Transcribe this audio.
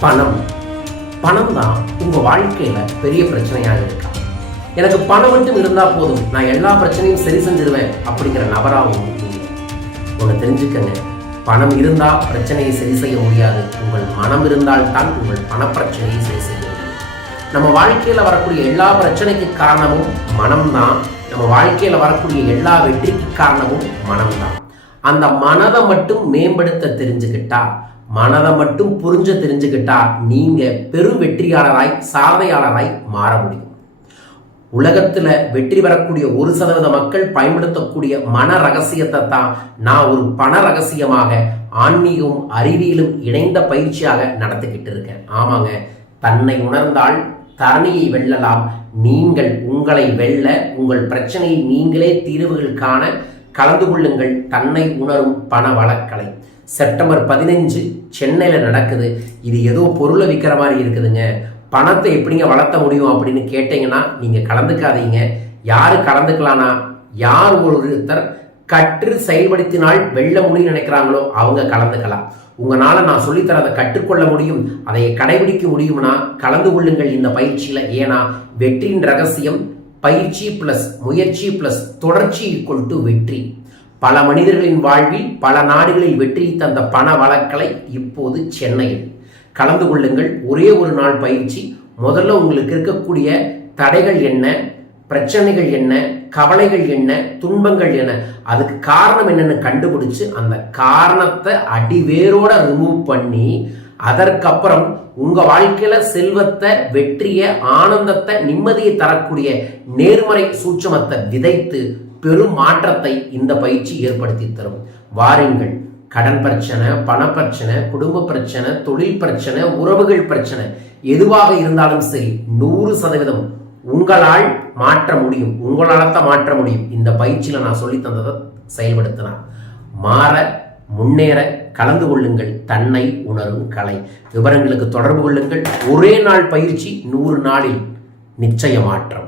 பணம். பணம் தான் உங்க வாழ்க்கையில பெரிய பிரச்சனையாக இருக்கா? எனக்கு பணம் மட்டும் இருந்தா போதும். நான் எல்லா பிரச்சனையும் சரி செஞ்சிருவேன் அப்படிங்கிற நபராகவும் ஒன்று தெரிஞ்சுக்கங்க. பணம் இருந்தா பிரச்சனையை சரி செய்ய முடியாது. உங்கள் மனம் இருந்தால் தான் உங்கள் பணப்பிரச்சனையை சரி செய்ய முடியும். நம்ம வாழ்க்கையில வரக்கூடிய எல்லா பிரச்சனைக்கு காரணமும் மனம்தான். நம்ம வாழ்க்கையில வரக்கூடிய எல்லா வெற்றிக்கு காரணமும் மனம்தான். அந்த மனதை மட்டும் மேம்படுத்த தெரிஞ்சுக்கிட்டா மனதை மட்டும் புரிஞ்ச தெரிஞ்சுக்கிட்டா நீங்க பெரு வெற்றியாளராய் சாதனையாளராய் மாற முடியும். உலகத்துல வெற்றி பெறக்கூடிய ஒரு சதவீத மக்கள் பயன்படுத்தக்கூடிய மன ரகசியத்தை தான் நான் ஒரு பண ரகசியமாக ஆன்மீகமும் அறிவியலும் இணைந்த பயிற்சியாக நடத்திக்கிட்டு இருக்கேன். ஆமாங்க தன்னை உணர்ந்தால் தரணியை வெல்லலாம். நீங்கள் உங்களை வெல்ல உங்கள் பிரச்சனையை நீங்களே தீர்வுகள் காண கலந்து கொள்ளுங்கள் தன்னை உணரும் பண வழக்கலை செப்டம்பர் பதினஞ்சு சென்னையில் நடக்குது. இது ஏதோ பொருளை விற்கிற மாதிரி இருக்குதுங்க. பணத்தை எப்படிங்க வளர்த்த முடியும் அப்படின்னு கேட்டீங்கன்னா நீங்கள் கலந்துக்காதீங்க. யார் கலந்துக்கலானா? யார் ஒருத்தர் கற்று செயல்படுத்தினால் வெல்ல முடியும் நினைக்கிறாங்களோ அவங்க கலந்துக்கலாம். உங்களால் நான் சொல்லித்தர அதை கற்றுக்கொள்ள முடியும். அதை கடைபிடிக்க முடியும்னா கலந்து கொள்ளுங்கள் இந்த பயிற்சியில். ஏன்னா வெற்றியின் ரகசியம் பயிற்சி பிளஸ் முயற்சி பிளஸ் தொடர்ச்சி ஈக்குவல் டு வெற்றி. பல மனிதர்களின் வாழ்வில் பல நாடுகளில் வெற்றி தந்த பண வழக்கலை இப்போது சென்னையில். கலந்து கொள்ளுங்கள். ஒரே ஒரு நாள் பயிற்சி. முதல்ல உங்களுக்கு இருக்கக்கூடிய தடைகள் என்ன? பிரச்சனைகள் என்ன? கவலைகள் என்ன? துன்பங்கள் என்ன? அதுக்கு காரணம் என்னன்னு கண்டுபிடிச்சு அந்த காரணத்தை அடிவேரோட ரிமூவ் பண்ணி அதற்கப்புறம் உங்க வாழ்க்கையில செல்வத்தை வெற்றிய ஆனந்தத்தை நிம்மதியை தரக்கூடிய நேர்மறை சூட்சமத்தை விதைத்து பெரும் மாற்றத்தை இந்த பயிற்சி ஏற்படுத்தி தரும். வாருங்கள். கடன் பிரச்சனை பண பிரச்சனை குடும்ப பிரச்சனை தொழில் பிரச்சனை உறவுகள் பிரச்சனை எதுவாக இருந்தாலும் சரி நூறு சதவீதம் உங்களால் மாற்ற முடியும். உங்களால் தான் மாற்ற முடியும். இந்த பயிற்சியில் நான் சொல்லி தந்ததை செயல்படுத்தினா. மாற முன்னேற கலந்து கொள்ளுங்கள். தன்னை உணரும் கலை. விவரங்களுக்கு தொடர்பு கொள்ளுங்கள். ஒரே நாள் பயிற்சி நூறு நாளில் நிச்சய மாற்றம்